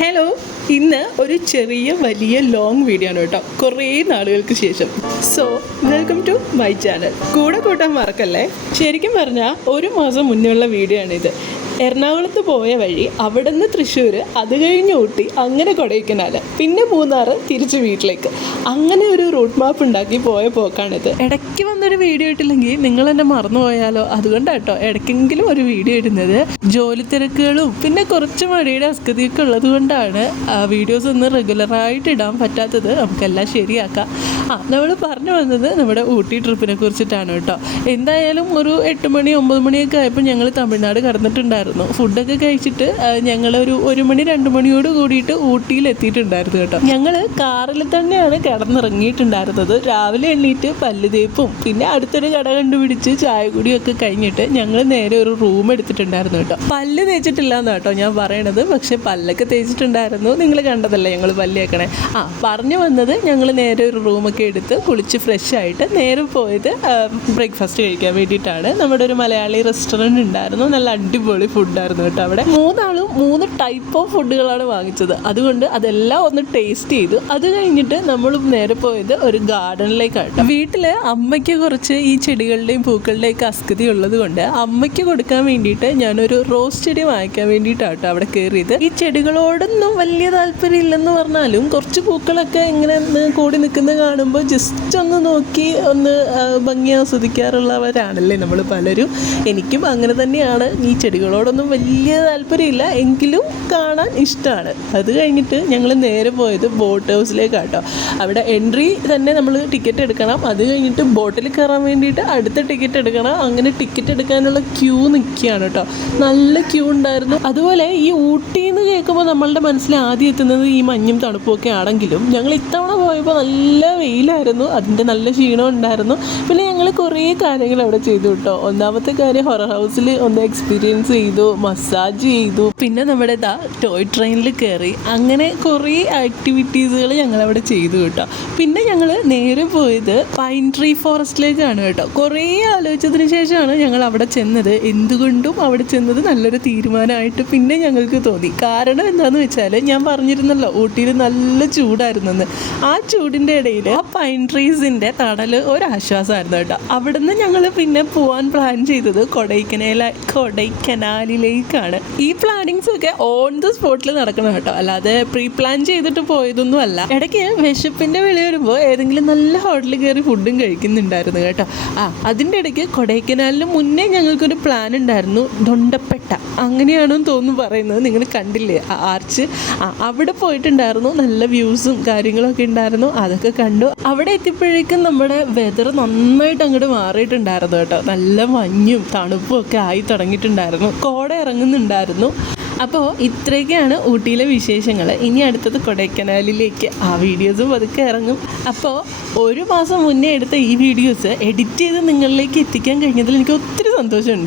Hello, ഇന്ന് ഒരു ചെറിയ വലിയ ലോങ് വീഡിയോ ആണ് കേട്ടോ, കുറേ നാളുകൾക്ക് ശേഷം. So welcome to my channel. കൂടെ കൂട്ടാൻ മറക്കല്ലേ. ശരിക്കും പറഞ്ഞാൽ ഒരു മാസം മുന്നേ ഉള്ള വീഡിയോ ആണിത്. എറണാകുളത്ത് പോയ വഴി, അവിടെ നിന്ന് തൃശ്ശൂർ, അത് കഴിഞ്ഞ് ഊട്ടി, അങ്ങനെ കൊടൈക്കനാൽ, പിന്നെ മൂന്നാർ, തിരിച്ച് വീട്ടിലേക്ക്, അങ്ങനെ ഒരു റൂട്ട് മാപ്പ് ഉണ്ടാക്കി പോയ പോക്കാണിത്. ഇടയ്ക്ക് വന്നൊരു വീഡിയോ ഇട്ടില്ലെങ്കിൽ നിങ്ങൾ എന്നെ മറന്നു പോയാലോ, അതുകൊണ്ടാട്ടോ ഇടയ്ക്കെങ്കിലും ഒരു വീഡിയോ ഇടുന്നത്. ജോലി തിരക്കുകളും പിന്നെ കുറച്ച് മടിയുടെ അസ്കതിയൊക്കെ ഉള്ളത് കൊണ്ടാണ് വീഡിയോസ് ഒന്നും റെഗുലറായിട്ട് ഇടാൻ പറ്റാത്തത്. നമുക്കെല്ലാം ശരിയാക്കാം. നമ്മൾ പറഞ്ഞു വന്നത് നമ്മുടെ ഊട്ടി ട്രിപ്പിനെ കുറിച്ചിട്ടാണ് കേട്ടോ. എന്തായാലും ഒരു 8 മണി 9 മണിയൊക്കെ ആയപ്പോൾ ഞങ്ങൾ തമിഴ്നാട് കടന്നിട്ടുണ്ടായിരുന്നു. ഫുഡൊക്കെ കഴിച്ചിട്ട് ഞങ്ങളൊരു 1 മണി 2 മണിയോട് കൂടിയിട്ട് ഊട്ടിയിൽ എത്തിയിട്ടുണ്ടായിരുന്നു കേട്ടോ. ഞങ്ങൾ കാറിൽ തന്നെയാണ് കിടന്നിറങ്ങിയിട്ടുണ്ടായിരുന്നത്. രാവിലെ എണ്ണീറ്റ് പല്ല് തേപ്പും പിന്നെ അടുത്തൊരു കട കണ്ടുപിടിച്ച് ചായ കുടിയൊക്കെ കഴിഞ്ഞിട്ട് ഞങ്ങൾ നേരെ ഒരു റൂം എടുത്തിട്ടുണ്ടായിരുന്നു കേട്ടോ. പല്ല് തേച്ചിട്ടില്ല എന്ന് കേട്ടോ ഞാൻ പറയണത്, പക്ഷെ പല്ലൊക്കെ തേച്ചിട്ടുണ്ടായിരുന്നു. നിങ്ങൾ കണ്ടതല്ലേ ഞങ്ങൾ പല്ല് തേക്കണേ. പറഞ്ഞു വന്നത്, ഞങ്ങൾ നേരെ ഒരു റൂമൊക്കെ എടുത്ത് കുളിച്ച് ഫ്രഷ് ആയിട്ട് നേരെ പോയത് ബ്രേക്ക്ഫാസ്റ്റ് കഴിക്കാൻ വേണ്ടിയിട്ടാണ്. നമ്മുടെ ഒരു മലയാളി റെസ്റ്റോറൻറ്റ് ഉണ്ടായിരുന്നു. നല്ല അടിപൊളി ഫുഡായിരുന്നു കേട്ടോ. അവിടെ 3 ആളും 3 ടൈപ്പ് ഓഫ് ഫുഡുകളാണ് വാങ്ങിച്ചത്. അതുകൊണ്ട് അതെല്ലാം ഒന്ന് ടേസ്റ്റ് ചെയ്തു. അത് കഴിഞ്ഞിട്ട് നമ്മൾ നേരെ പോയത് ഒരു ഗാർഡനിലേക്കാട്ടോ. വീട്ടിൽ അമ്മയ്ക്ക് കുറച്ച് ഈ ചെടികളുടെയും പൂക്കളുടെയും ഒക്കെ അസ്കതി ഉള്ളത് കൊണ്ട് അമ്മയ്ക്ക് കൊടുക്കാൻ വേണ്ടിയിട്ട് ഞാനൊരു റോസ് ചെടി വാങ്ങിക്കാൻ വേണ്ടിയിട്ടാട്ടോ അവിടെ കയറിയത്. ഈ ചെടികളോടൊന്നും വലിയ താല്പര്യം ഇല്ലെന്ന് പറഞ്ഞാലും കുറച്ച് പൂക്കളൊക്കെ ഇങ്ങനെ കൂടി നിൽക്കുന്നത് കാണുമ്പോൾ ജസ്റ്റ് ഒന്ന് നോക്കി ഒന്ന് ഭംഗി ആസ്വദിക്കാറുള്ളവരാണല്ലേ നമ്മൾ പലരും. എനിക്കും അങ്ങനെ തന്നെയാണ്. ഈ ചെടികളോടൊന്നും വലിയ താല്പര്യമില്ല, എങ്കിലും കാണാൻ ഇഷ്ടമാണ്. അത് കഴിഞ്ഞിട്ട് ഞങ്ങൾ നേരെ പോയത് ബോട്ട് ഹൗസിലേക്കാട്ടോ. അവിടെ എൻട്രി തന്നെ നമ്മൾ ടിക്കറ്റ് എടുക്കണം. അത് കഴിഞ്ഞിട്ട് ബോട്ടിൽ കയറാൻ വേണ്ടിയിട്ട് അടുത്ത ടിക്കറ്റ് എടുക്കണം. അങ്ങനെ ടിക്കറ്റ് എടുക്കാനുള്ള ക്യൂ നിൽക്കുകയാണ് കേട്ടോ. നല്ല ക്യൂ ഉണ്ടായിരുന്നു. അതുപോലെ ഈ ഊട്ടി എന്ന് കേൾക്കുമ്പോൾ നമ്മളുടെ മനസ്സിൽ ആദ്യം എത്തുന്നത് ഈ മഞ്ഞും തണുപ്പൊക്കെ ആണെങ്കിലും ഞങ്ങൾ ഇത്തവണ പോയപ്പോൾ നല്ല വെയിലായിരുന്നു. അതിൻ്റെ നല്ല ക്ഷീണം ഉണ്ടായിരുന്നു. പിന്നെ ഞങ്ങൾ കുറേ കാര്യങ്ങൾ അവിടെ ചെയ്തു കേട്ടോ. ഒന്നാമത്തെ കാര്യം, ഹൊറർ ഹൗസിൽ ഒന്ന് എക്സ്പീരിയൻസ് ചെയ്തു, മസാജ് ചെയ്തു, പിന്നെ നമ്മുടെ ടോയ് ട്രെയിനിൽ കയറി. അങ്ങനെ കുറേ ആക്ടിവിറ്റീസുകൾ ഞങ്ങളവിടെ ചെയ്തു കേട്ടോ. പിന്നെ ഞങ്ങൾ നേരെ പോയത് പൈൻ ട്രീ ഫോറസ്റ്റിലേക്കാണ് കേട്ടോ. കുറേ ആലോചിച്ചതിന് ശേഷമാണ് ഞങ്ങൾ അവിടെ ചെന്നത്. എന്തുകൊണ്ടും അവിടെ ചെന്നത് നല്ലൊരു തീരുമാനമായിട്ട് പിന്നെ ഞങ്ങൾക്ക് തോന്നി. കാരണം എന്താണെന്ന് വെച്ചാൽ, ഞാൻ പറഞ്ഞിരുന്നല്ലോ ഊട്ടിയിൽ നല്ല ചൂടായിരുന്നെന്ന്. ആ ചൂടിൻ്റെ ഇടയിൽ ആ പൈൻ ട്രീസിൻ്റെ തണൽ ഒരാശ്വാസമായിരുന്നു കേട്ടോ. അവിടുന്ന് ഞങ്ങൾ പിന്നെ പോകാൻ പ്ലാൻ ചെയ്തത് കൊടൈക്കനാലിലേക്കാണ്. ഈ പ്ലാനിങ്സ് ഒക്കെ ഓൺ ദ സ്പോട്ടിൽ നടക്കണം കേട്ടോ, അല്ലാതെ പ്രീ പ്ലാൻ ചെയ്തിട്ട് പോയതൊന്നും അല്ല. ഇടയ്ക്ക് വിശപ്പിൻ്റെ വിളി വരുമ്പോൾ ഏതെങ്കിലും നല്ല ഹോട്ടലിൽ കയറി ഫുഡും കഴിക്കുന്നുണ്ടായിരുന്നു കേട്ടോ. അതിൻ്റെ ഇടയ്ക്ക് കൊടൈക്കനാലിന് മുന്നേ ഞങ്ങൾക്കൊരു പ്ലാൻ ഉണ്ടായിരുന്നു, ദൊണ്ടപ്പെട്ട അങ്ങനെയാണെന്ന് തോന്നുന്നു പറയുന്നത്. നിങ്ങൾ കണ്ടില്ലേ ആർച്ച്? അവിടെ പോയിട്ടുണ്ടായിരുന്നു. നല്ല വ്യൂസും കാര്യങ്ങളൊക്കെ ഉണ്ടായിരുന്നു. അതൊക്കെ കണ്ടു. അവിടെ എത്തിയപ്പോഴേക്കും നമ്മുടെ വെതർ നന്നായിട്ട് അങ്ങോട്ട് മാറിയിട്ടുണ്ടായിരുന്നു കേട്ടോ. നല്ല മഞ്ഞും തണുപ്പും ഒക്കെ ആയി തുടങ്ങിയിട്ടുണ്ടായിരുന്നു. കോട ഇറങ്ങുന്നുണ്ടായിരുന്നു. അപ്പോൾ ഇത്രയൊക്കെയാണ് ഊട്ടിയിലെ വിശേഷങ്ങൾ. ഇനി അടുത്തത് കൊടൈക്കനാലിലേക്ക്. ആ വീഡിയോസും അതൊക്കെ ഇറങ്ങും. അപ്പോൾ 1 മാസം മുന്നേ എടുത്ത ഈ വീഡിയോസ് എഡിറ്റ് ചെയ്ത് നിങ്ങളിലേക്ക് എത്തിക്കാൻ കഴിഞ്ഞതിൽ എനിക്ക് ഒത്തിരി സന്തോഷമുണ്ട്.